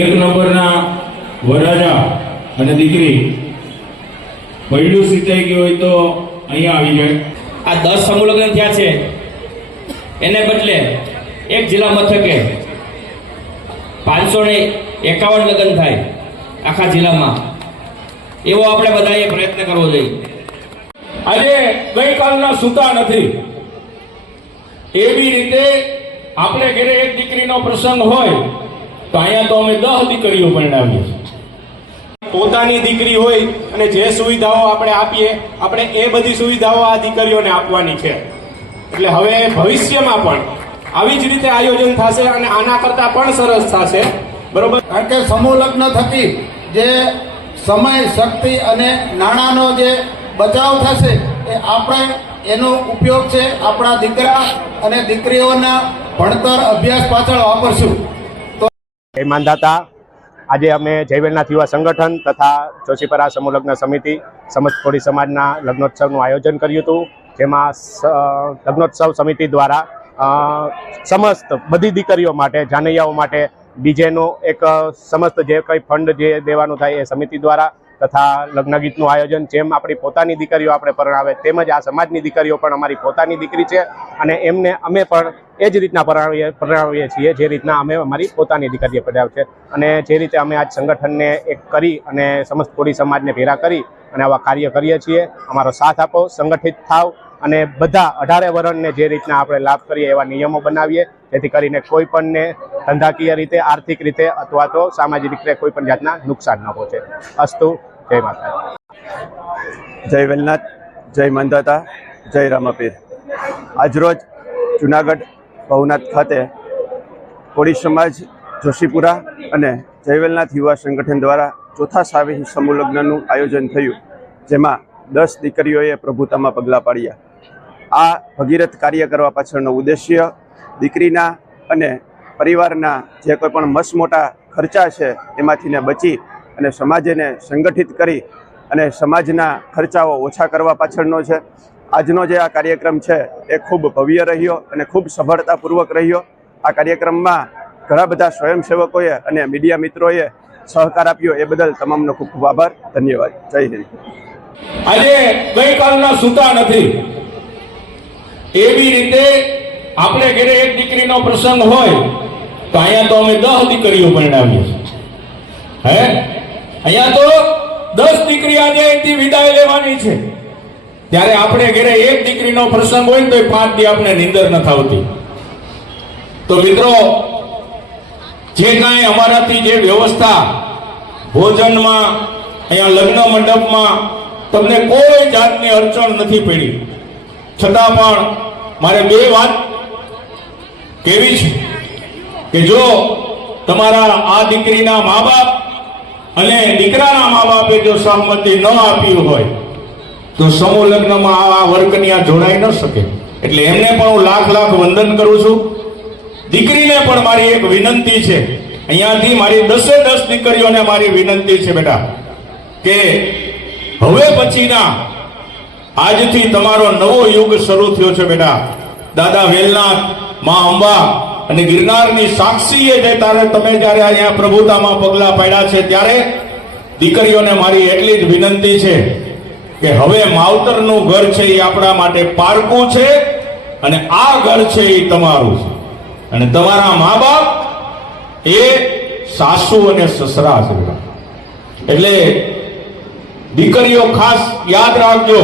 એક નંબરના વરરાજા અને દીકરી પહેલું સિંચાઈ ગયું હોય તો અહીંયા આવી જાય। આ 10 સમૂહ લગ્ન થયા છે, એને બદલે એક જિલ્લા મથકે 551 લગ્ન થાય આખા જિલ્લામાં, એવો આપણે બધાએ પ્રયત્ન કરવો જોઈએ। આજે ગઈકાલના સૂતા નથી, એવી રીતે આપણે ઘરે એક દીકરીનો પ્રસંગ હોય તો અહીંયા તો અમે 10 દીકરીઓ પરણાવીએ છીએ। પોતાની દીકરી હોય અને જે સુવિધાઓ આપણે આપીએ, આપણે એ બધી સુવિધાઓ આ દીકરીઓને આપવાની છે। એટલે હવે ભવિષ્યમાં પણ આવી જ રીતે આયોજન થશે અને આના કરતા પણ સરસ થશે, બરોબર? કારણ કે સમૂહ લગ્ન થકી જે સમય, શક્તિ અને નાણાંનો જે બચાવ થશે એ આપણે એનો ઉપયોગ છે આપણા દીકરા અને દીકરીઓના ભણતર, અભ્યાસ પાછળ વાપરશું। જય માંધાતા। આજે અમે જય વેલનાથ યુવા સંગઠન તથા જોશીપરા સમૂહ લગ્ન સમિતિ સમસ્ત કોળી સમાજના લગ્નોત્સવનું આયોજન કર્યું હતું, જેમાં લગ્નોત્સવ સમિતિ દ્વારા સમસ્ત બધી દીકરીઓ માટે, જાનૈયાઓ માટે ડીજેનો એક સમસ્ત જે કંઈ ફંડ જે દેવાનું થાય એ સમિતિ દ્વારા, તથા લગ્ન ગીતનું આયોજન, જેમ આપણી પોતાની દીકરીઓ આપણે પરણાવે તેમજ આ સમાજની દીકરીઓ પણ અમારી પોતાની દીકરી છે અને એમને અમે પણ એ જ રીતના પરણાવીએ છીએ જે રીતના અમે અમારી પોતાની દીકરીઓ પરણાવ છે। અને જે રીતે અમે આજ સંગઠનને એક કરી અને સમસ્ત કોળી સમાજને ભેગા કરી અને આવા કાર્ય કરીએ છીએ। અમારો સાથ આપો, સંગઠિત થાવ અને બધા 18 વર્ષને જે રીતના આપણે લાભ કરીએ એવા નિયમો બનાવીએ, જેથી કરીને કોઈ પણને ધંધાકીય રીતે, આર્થિક રીતે અથવા તો સામાજિક રીતે કોઈ પણ જાતના નુકસાન ન પહોંચે। અસ્તુ। જય માતા। જય વેલનાથ, જય માંધાતા, જય રામાપીર। આજરોજ જુનાગઢ ભવનાથ ખાતે કોળી સમાજ જોશીપુરા અને જય વેલનાથ યુવા સંગઠન દ્વારા ચોથા સાવી સમૂહ લગ્નનું આયોજન થયું, જેમાં 10 દીકરીઓએ પ્રભુતામાં પગલાં પાડ્યા। આ ભગીરથ કાર્ય કરવા પાછળનો ઉદ્દેશ્ય દીકરીના અને પરિવારના જે કોઈ પણ મસમોટા ખર્ચા છે એમાંથીને બચી અને સમાજને સંગઠિત કરી અને સમાજના ખર્ચાઓ ઓછા કરવા પાછળનો છે। આજનો જે આ કાર્યક્રમ છે એ ખૂબ ભવ્ય રહ્યો અને ખૂબ સફળતાપૂર્વક રહ્યો। આ કાર્યક્રમમાં ઘણા બધા સ્વયંસેવકોએ અને મીડિયા મિત્રોએ સહકાર આપ્યો, એ બદલ તમામનો ખૂબ ખૂબ આભાર, ધન્યવાદ। જય હિન્દ। આજે ગઈકાલના સૂતા નથી, એવી રીતે આપણે ઘરે એક દીકરીનો પ્રસંગ હોય તો અહીંયા તો અમે 10 દીકરીઓ પરણાવીએ છીએ। અહીંયા તો 10 દીકરી આજે અહીંથી વિદાય લેવાની છે, ત્યારે આપણે ઘરે એક દીકરીનો પ્રસંગ હોય તો 5 દી આપણે નીંદર ન આવતી। તો મિત્રો, જે કાંઈ અમારાથી જે વ્યવસ્થા ભોજનમાં, અહીંયા લગ્ન મંડપમાં તમને કોઈ જાતની અડચણ નથી પડી, છતાં પણ મારે 2 વાત કેવી છે કે જો તમારા આ દીકરીના મા બાપ અને દીકરાના મા બાપે જો સહમતિ ન આપી હોય તો સમૂહ લગ્નમાં આ વર્કન્યા જોડાઈ ન શકે। એટલે એમને પણ હું લાખ લાખ વંદન કરું છું। દીકરીને પણ મારી એક વિનંતી છે, અહીંયાથી મારી 10 દીકરીઓને મારી વિનંતી છે બેટા, કે હવે પછીના આજથી તમારો નવો યુગ શરૂ થયો છે બેટા। દાદા વેલનાથ, મા અંબા અને ગિરનારની સાક્ષીએ જે તમે જ્યારે અહીંયા પ્રભુતામાં પગલા પાડ્યા છે, ત્યારે દીકરીઓને મારી એટલી જ વિનંતી છે કે હવે માવતરનું ઘર છે એ આપણા માટે પારકું છે અને આ ઘર છે એ તમારું છે, અને તમારા મા બાપ એ સાસુ અને સસરા છે। એટલે દીકરીઓ ખાસ યાદ રાખજો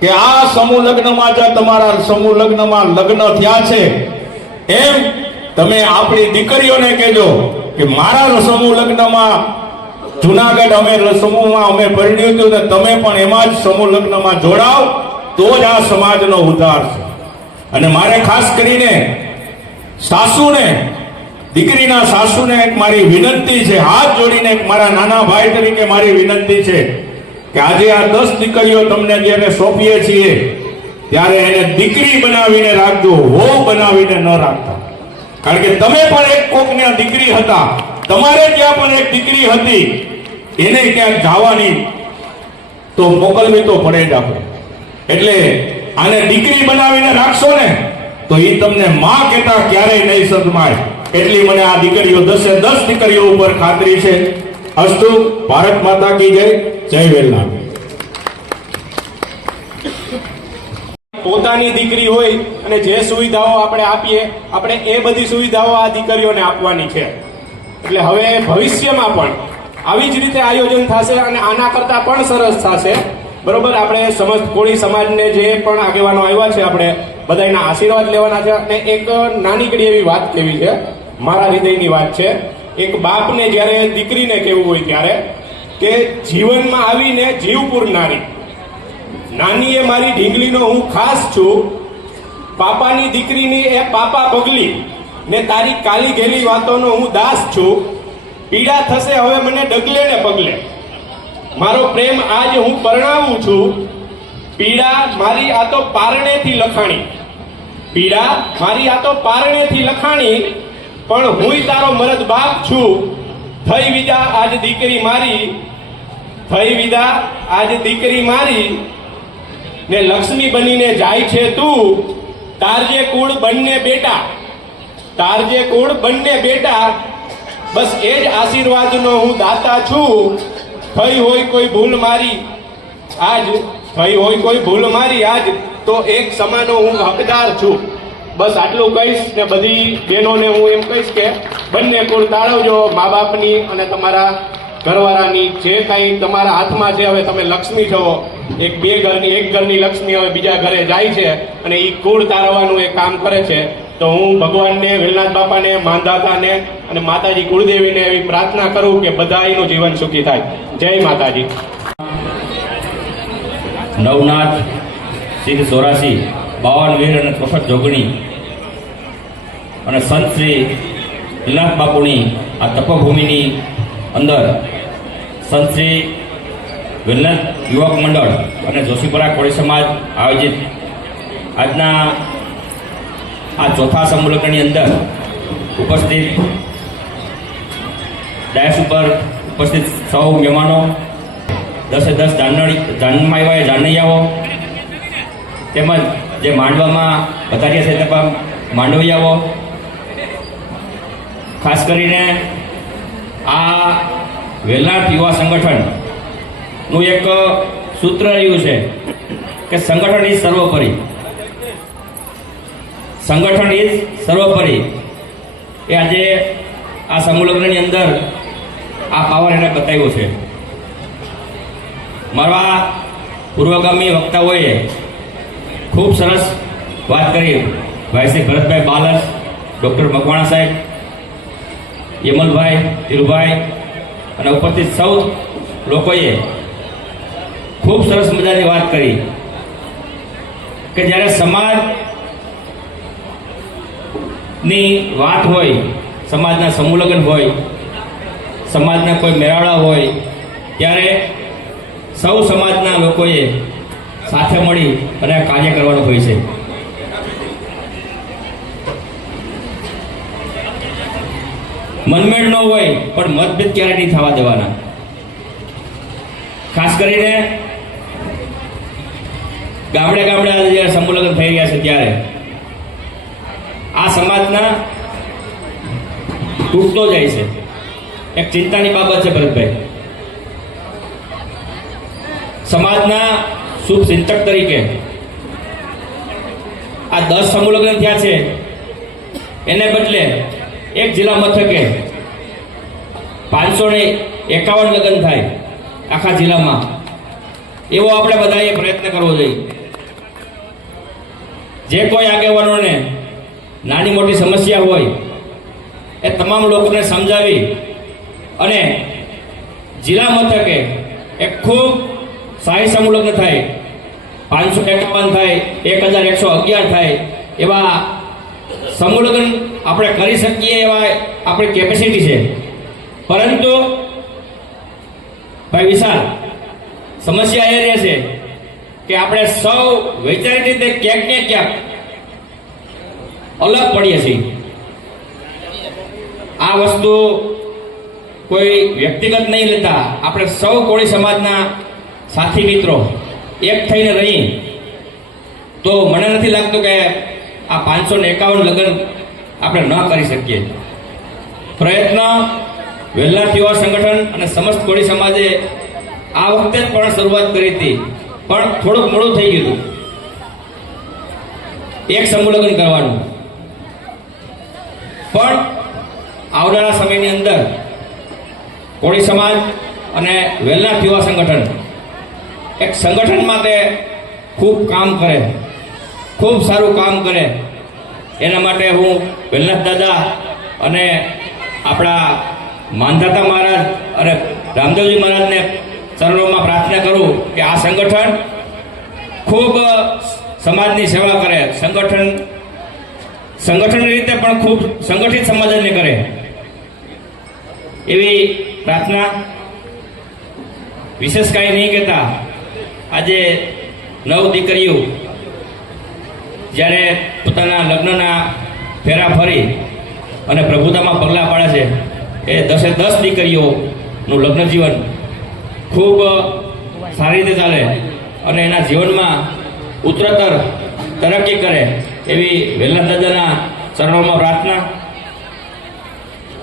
કે આ સમૂહ લગ્નમાં જે તમારા સમૂહ લગ્નમાં લગ્ન થયા છે, એમ તમે આપણી દીકરીઓને કહેજો કે મારા સમૂહ લગ્નમાં જુનાગઢ અમે સમૂહમાં અમે પરણ્યું હતું ને તમે પણ એમાં જ સમૂહ લગ્નમાં જોડાવ, તો જ આ સમાજનો ઉદ્ધાર છે। અને મારે ખાસ કરીને સાસુને, દીકરીના સાસુને એક મારી વિનંતી છે, હાથ જોડીને એક મારા નાના ભાઈ તરીકે મારી વિનંતી છે કે આજે આ 10 દીકરીઓ તમને જ્યારે સોંપીએ છીએ ત્યારે એને દીકરી બનાવીને રાખજો, વહુ બનાવીને ન રાખતા। કારણ કે તમે પણ એક કોકની દીકરી હતા, તમારે ત્યાં પણ એક દીકરી હતી, એને ક્યાંક જવાની તો મોકલવી તો પડે જ આપણે। એટલે આને દીકરી બનાવીને રાખશો ને તો એ તમને માં કહેતા ક્યારેય નહીં શરમાય। એટલી મને આ દીકરીઓ 10 દીકરીઓ ઉપર ખાતરી છે. અસ્તુ. ભારત માતા કી જય. જય વેલનાથ. પોતાની દીકરી હોય અને જે સુવિધાઓ આપણે આપીએ આપણે એ બધી સુવિધાઓ આ દીકરીઓને આપવાની છે. એટલે હવે ભવિષ્યમાં પણ આવી જ રીતે આયોજન થશે અને આના કરતાં પણ સરસ થશે. બરોબર. આપણે સમસ્ત કોળી સમાજને જે પણ આગેવાનો આવ્યા છે આપણે બધાના આશીર્વાદ લેવાના છે. અને એક નાનીકડી એવી વાત કેવી છે, મારા હૃદયની વાત છે. એક બાપને જ્યારે દીકરીને કહેવું હોય ત્યારે કે જીવનમાં આવીને જીવ પૂરનારી નાની એ મારી ઢીંગલીનો હું ખાસ છું, પાપાની દીકરીની એ પાપા પગલી ને તારી કાલી ગેલી વાતોનો હું દાસ છું. પીડા થશે હવે મને ડગલે ને પગલે, મારો પ્રેમ આજ હું પરણાવું છું. પીડા મારી આ તો પારણેથી લખાણી, પીડા મારી આ તો પારણેથી લખાણી, પણ હુંય તારો મરદ બાપ છું. થઈ વિદા આજ દીકરી મારી, થઈ વિદા આજ દીકરી મારી ને લક્ષ્મી બનીને જાય છે તું. તારજે કુળ બંને બેટા, તારજે કુળ બંને બેટા, બસ એ જ આશીર્વાદનો હું દાતા છું. થઈ હોય કોઈ ભૂલ મારી આજ, થઈ હોય કોઈ ભૂલ મારી આજ, તો એક સમાનો હું હકદાર છું. બસ આટલું કહીશ ને બધી બહેનોને હું એમ કહીશ કે બંને કુળ તાળવજો, મા બાપની અને તમારા ઘરવાળાની જે કાંઈ તમારા હાથમાં છે. હવે તમે લક્ષ્મી છો, એક ઘરની લક્ષ્મી હવે બીજા ઘરે જાય છે અને એ કુળ તારવવાનું એ કામ કરે છે. તો હું ભગવાનને, વેલનાથ બાપાને, માંધાતાને અને માતાજી કુળદેવીને એવી પ્રાર્થના કરું કે બધાનું જીવન સુખી થાય. જય માતાજી. નવનાથ, સિદ્ધ 84, 52 વીર અને 64 જોગણી અને સંત શ્રી વેલનાથ બાપુની આ તપોભૂમિની અંદર સંત શ્રી વેલનાથ યુવક મંડળ અને જોશીપુરા કોળી સમાજ આયોજિત આજના આ ચોથા સમૂહલગ્નની અંદર ઉપસ્થિત ડાયસ ઉપર ઉપસ્થિત સૌ મહેમાનો, 10 જાનમાં આવ્યા જાનૈયાઓ, તેમજ જે માંડવામાં વધાર્યા છે તે માંડવિયાઓ, ખાસ કરીને આ વેલનાથ યુવા સંગઠનનું એક સૂત્ર રહ્યું છે કે સંગઠન ઇઝ સર્વોપરી. સંગઠન ઇઝ સર્વોપરી એ આજે આ સમૂહલગ્નની અંદર આ પાવર એને બતાવ્યો છે. મારા પૂર્વગામી વક્તાઓએ ખૂબ સરસ વાત કરી. ભાઈ શ્રી ભરતભાઈ બાલસ, ડૉક્ટર મકવાણા સાહેબ, યમલભાઈ, ધીરુભાઈ અને ઉપસ્થિત સૌ લોકોએ ખૂબ સરસ મજાની વાત કરી કે જ્યારે સમાજની વાત હોય, સમાજના સમૂહલગ્ન હોય, સમાજના કોઈ મેળાવડા હોય, ત્યારે સૌ સમાજના લોકોએ સાથે મળી અને કાર્ય કરવાનું હોય છે. મનમેળ ન હોય પણ મતભેદ ક્યારે નહીં થવા દેવાના. ખાસ કરીને ગામડે ગામડે આજે જ્યારે સમૂહલગ્ન થઈ રહ્યા છે ત્યારે આ સમાજના તૂટતો જાય છે. એક ચિંતાની બાબત છે ભરતભાઈ. સમાજના શુભ ચિંતક તરીકે આ 10 સમૂહલગ્ન થયા છે, એને બદલે એક જિલ્લા મથકે 551 લગ્ન થાય આખા જિલ્લામાં, એવો આપણે બધાએ પ્રયત્ન કરવો જોઈએ. જે કોઈ આગેવાનોને નાની મોટી સમસ્યા હોય એ તમામ લોકોને સમજાવી અને જિલ્લા મથકે એક ખૂબ સારી સમૂહલગ્ન થાય, 551 થાય, 1111 થાય, એવા સમૂહલગ્ન આપણે કરી શકીએ એવા આપણી કેપેસિટી છે. પરંતુ ભાઈ વિશાલ, સમસ્યા એ રહે છે કે આપણે સૌ વૈચારિક રીતે ક્યાંક ને ક્યાંક અલગ પડીએ છીએ. આ વસ્તુ કોઈ વ્યક્તિગત નહીં લેતા આપણે સૌ કોળી સમાજના સાથી મિત્રો એક થઈને રહી તો મને નથી લાગતું કે આ 551 લગ્ન આપણે ન કરી શકીએ. પ્રયત્ન વેલનાથ યુવા સંગઠન અને સમસ્ત કોળી સમાજે આ વખતે જ પણ શરૂઆત કરી હતી, પણ થોડુંક મોડું થઈ ગયું હતું એક સમૂહ લગ્ન કરવાનું. પણ આવનારા સમયની અંદર કોળી સમાજ અને વેલનાથ યુવા સંગઠન એક સંગઠન માટે ખૂબ કામ કરે, ખૂબ સારું કામ કરે. એના માટે હું વેલનાથ દાદા અને આપણા માનધાતા મહારાજ અને રામદેવજી મહારાજને ચરણોમાં પ્રાર્થના કરું કે આ સંગઠન ખૂબ સમાજની સેવા કરે, સંગઠનની રીતે પણ ખૂબ સંગઠિત સમાજને કરે એવી પ્રાર્થના. વિશેષ કાંઈ નહીં કહેતા, આજે 9 દીકરીઓ જ્યારે પોતાના લગ્નના ફેરા ફરી અને પ્રભુતામાં પગલાં પાડે છે, એ 10 દીકરીઓનું લગ્ન જીવન ખૂબ સારી રીતે ચાલે અને એના જીવનમાં ઉત્તરોત્તર તરક્કી કરે એવી વેલનાથ દાદાના ચરણોમાં પ્રાર્થના.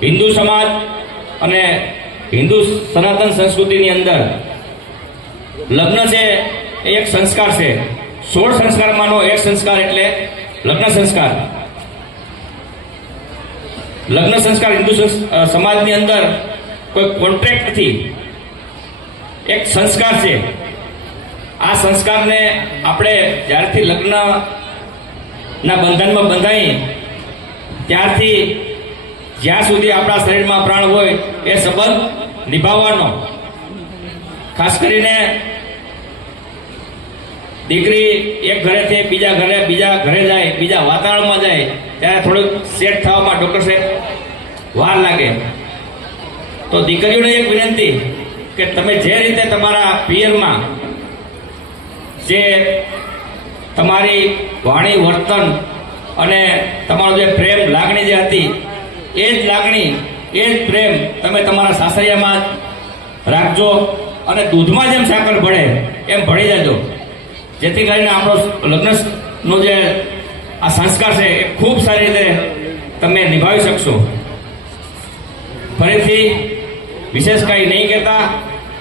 હિન્દુ સમાજ અને હિન્દુ સનાતન સંસ્કૃતિની અંદર લગ્ન છે એ એક સંસ્કાર છે. 16 સંસ્કારમાંનો એક સંસ્કાર એટલે લગ્ન સંસ્કાર. લગ્ન સંસ્કાર હિન્દુ સમાજની અંદર કોઈ કોન્ટ્રાક્ટ નથી, એક સંસ્કાર છે. આ સંસ્કારને આપણે જ્યારથી લગ્નના બંધનમાં બંધાઈ ત્યારથી જ્યાં સુધી આપણા શરીરમાં પ્રાણ હોય એ સંબંધ નિભાવવાનો. ખાસ કરીને દીકરી એક ઘરેથી બીજા ઘરે જાય, બીજા વાતાવરણમાં જાય ત્યારે થોડુંક સેટ થવામાં ડૉક્ટર સાહેબ વાર લાગે. તો દીકરીઓને એક વિનંતી કે તમે જે રીતે તમારા પિયરમાં જે તમારી વાણી વર્તન અને તમારો જે પ્રેમ લાગણી જે હતી એ જ લાગણી એ જ પ્રેમ તમે તમારા સાસરિયામાં રાખજો અને દૂધમાં જેમ સાકર ભળે એમ ભળી જજો, જેથી કરીને આપણો લગ્નનો જે આ સંસ્કાર છે એ ખૂબ સારી રીતે તમે નિભાવી શકશો. ફરીથી વિશેષ કંઈ નહીં કહેતા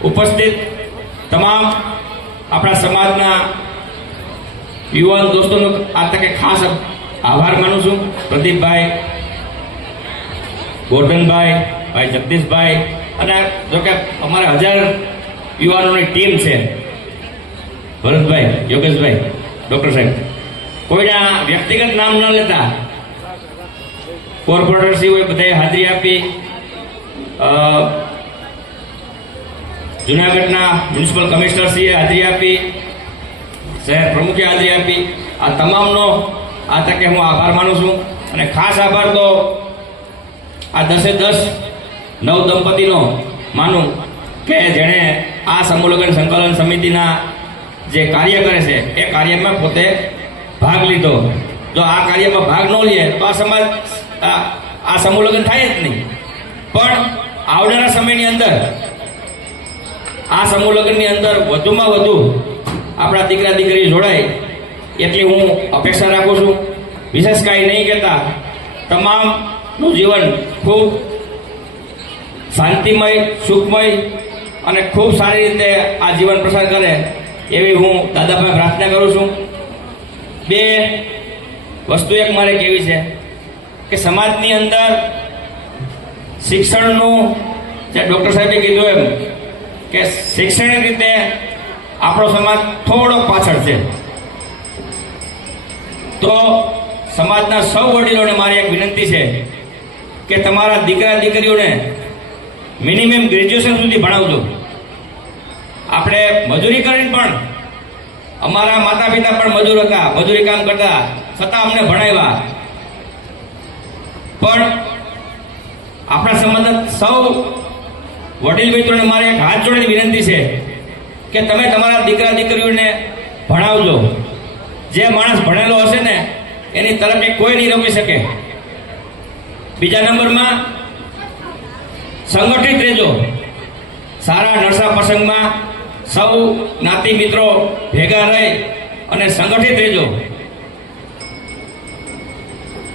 ઉપસ્થિત તમામ આપણા સમાજના યુવાન દોસ્તોનો આ તકે ખાસ આભાર માનું છું. પ્રદીપભાઈ, ગોરધનભાઈ, ભાઈ જગદીશભાઈ અને જોકે અમારે 1000 યુવાનોની ટીમ છે. ભરતભાઈ, યોગેશભાઈ, ડૉક્ટર સાહેબ, કોઈના વ્યક્તિગત નામ ન લેતા કોર્પોરેટરશ્રી હોય બધાએ હાજરી આપી, જુનાગઢના મ્યુનિસિપલ કમિશનરશ્રીએ હાજરી આપી, શહેર પ્રમુખે હાજરી આપી. આ તમામનો આ તકે હું આભાર માનું છું. અને ખાસ આભાર તો આ 10 નવદંપતિનો માનું કે જેણે આ સમૂહ લગ્ન સંકલન સમિતિના જે કાર્ય કરે છે એ કાર્યમાં પોતે ભાગ લીધો. જો આ કાર્યમાં ભાગ ન લે તો આ સમાજ આ સમૂહ લગ્ન થાય જ નહીં. પણ આવનારા સમયની અંદર આ સમૂહ લગ્નની અંદર વધુમાં વધુ આપણા દીકરા દીકરી જોડાય એટલી હું અપેક્ષા રાખું છું. વિશેષ કાંઈ નહીં કહેતા તમામનું જીવન ખૂબ શાંતિમય, સુખમય અને ખૂબ સારી રીતે આ જીવન પ્રસાર કરે એવી હું દાદાભાઈ પ્રાર્થના કરું છું. 2 વસ્તુ એક મારે કહેવી છે કે સમાજની અંદર શિક્ષણનું જે ડૉક્ટર સાહેબે કીધું એમ કે શૈક્ષણિક રીતે આપણો સમાજ થોડો પાછળ છે. તો સમાજના સૌ વડીલોને મારી એક વિનંતી છે કે તમારા દીકરા દીકરીઓને મિનિમમ ગ્રેજ્યુએશન સુધી ભણાવજો. આપણે મજૂરી કરીને પણ અમારા માતા પિતા પણ મજૂર હતા, મજૂરી કામ કરતા, છતાં અમને ભણાવ્યા. પણ આપણા સમાજના સૌ વડીલ મિત્રોને મારી એક હાથ જોડીને વિનંતી છે કે તમે તમારા દીકરા દીકરીઓને ભણાવજો. જે માણસ ભણેલો હશે ને એની તરફ કોઈ નહીં રોકી શકે. બીજા નંબરમાં સંગઠિત રહેજો. સારા નરસા પ્રસંગમાં સૌ જ્ઞાતિ મિત્રો ભેગા રહી અને સંગઠિત રહેજો.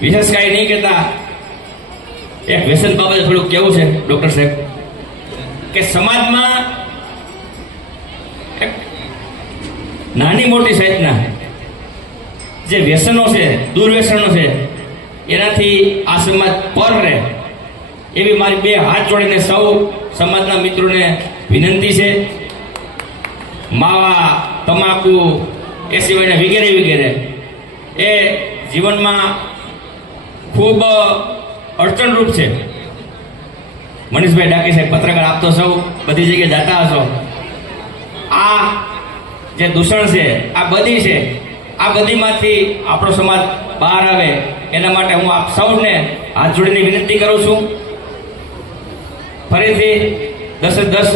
વિશેષ કાંઈ નહીં કહેતા એક વ્યસન બાબતે થોડુંક કેવું છે ડૉક્ટર સાહેબ કે સમાજમાં એક નાની મોટી સાઈઝના જે વ્યસનો છે, દુર્વ્યસનો છે, એનાથી આ સમાજ પર રહે એવી મારી બે હાથ જોડીને સૌ સમાજના મિત્રોને વિનંતી છે. માવા, તમાકુ એ સિવાયના વગેરે વગેરે એ જીવનમાં ખૂબ અડચણરૂપ છે. મનીષભાઈ ડાકી સાહેબ પત્રકાર આપ તો સૌ બધી જગ્યાએ જતા હશો. આ જે દૂષણ છે, આ બધી છે, આ બધીમાંથી આપણો સમાજ બહાર આવે એના માટે હું આપ સૌને હાથ જોડીને વિનંતી કરું છું. ફરીથી 10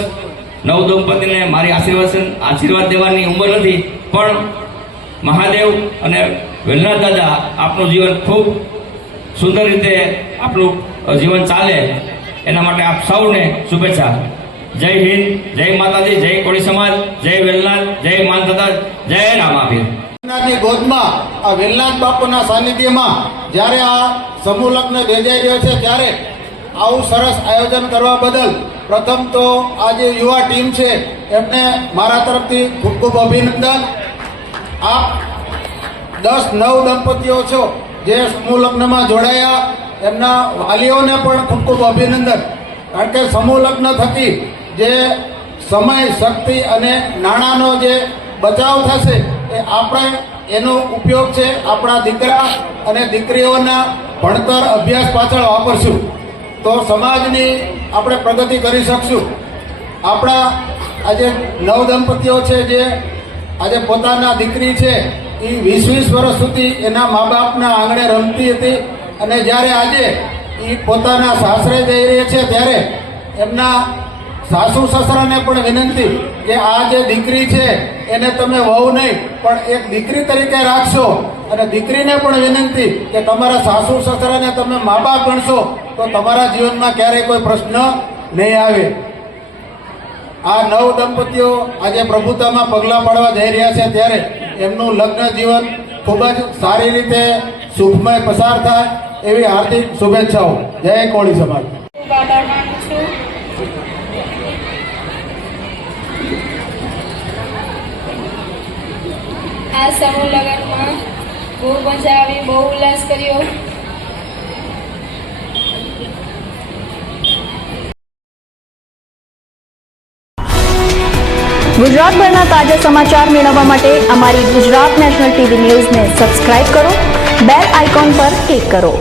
નવ દંપતીને મારી આશીર્વાદ દેવાની ઉંમર નથી, પણ મહાદેવ અને વેલનાથ દાદા આપનું જીવન ખૂબ સુંદર રીતે આપણું જીવન ચાલે એના માટે આપ સૌને શુભેચ્છા. જય હિન્દ, જય માતાજી, જય કોળી સમાજ, જય વેલનાથ, જય માન દાદા, જય રામાપીર. ની ગોદમાં આ વેલનાથ બાપુના સાનિધ્યમાં જ્યારે આ સમૂહ લગ્ન યોજાઈ રહ્યો છે ત્યારે આવું સરસ આયોજન કરવા બદલ પ્રથમ તો આ જે યુવા ટીમ છે એમને મારા તરફથી ખૂબ ખૂબ અભિનંદન. આપ 10-9 દંપતીઓ છો જે સમૂહ લગ્નમાં જોડાયા, એમના વાલીઓને પણ ખૂબ ખૂબ અભિનંદન. કારણ કે સમૂહ લગ્ન થકી જે સમય, શક્તિ અને નાણાંનો જે બચાવ થશે એ આપણે એનો ઉપયોગ છે આપણા દીકરા અને દીકરીઓના ભણતર, અભ્યાસ પાછળ વાપરશું તો સમાજની આપણે પ્રગતિ કરી શકશું. આપણા આજે 9 દંપતીઓ છે જે આજે પોતાના દીકરી છે એ 20-20 વર્ષ સુધી એના મા બાપના આંગણે રમતી હતી અને જ્યારે આજે એ પોતાના સાસરે જઈ રહી છે ત્યારે એમના સાસુ સસરાને પણ વિનંતી કે આ જે દીકરી છે એને તમે વહુ નહીં પણ એક દીકરી તરીકે રાખશો અને દીકરીને પણ વિનંતી કે તમારા સાસુ સસરાને તમે મા બાપ ગણશો તો તમારા જીવનમાં ક્યારેય કોઈ પ્રશ્ન નહીં આવે. આ 9 દંપતીઓ આજે પ્રભુતામાં પગલાં પાડવા જઈ રહ્યા છે ત્યારે એમનું લગ્ન જીવન ખૂબ જ સારી રીતે સુખમય પસાર થાય એવી હાર્દિક શુભેચ્છાઓ. જય કોળી સમાજ. ખૂબ આભાર માનું છું. આ સમૂહ લગ્નમાં બહુ મજા આવી, બહુ ઉલ્લાસ કર્યો. ગુજરાતભરના તાજા સમાચાર મેળવવા માટે અમારી ગુજરાત નેશનલ ટીવી ન્યૂઝને સબસ્ક્રાઇબ કરો, બેલ આઇકોન પર ક્લિક કરો.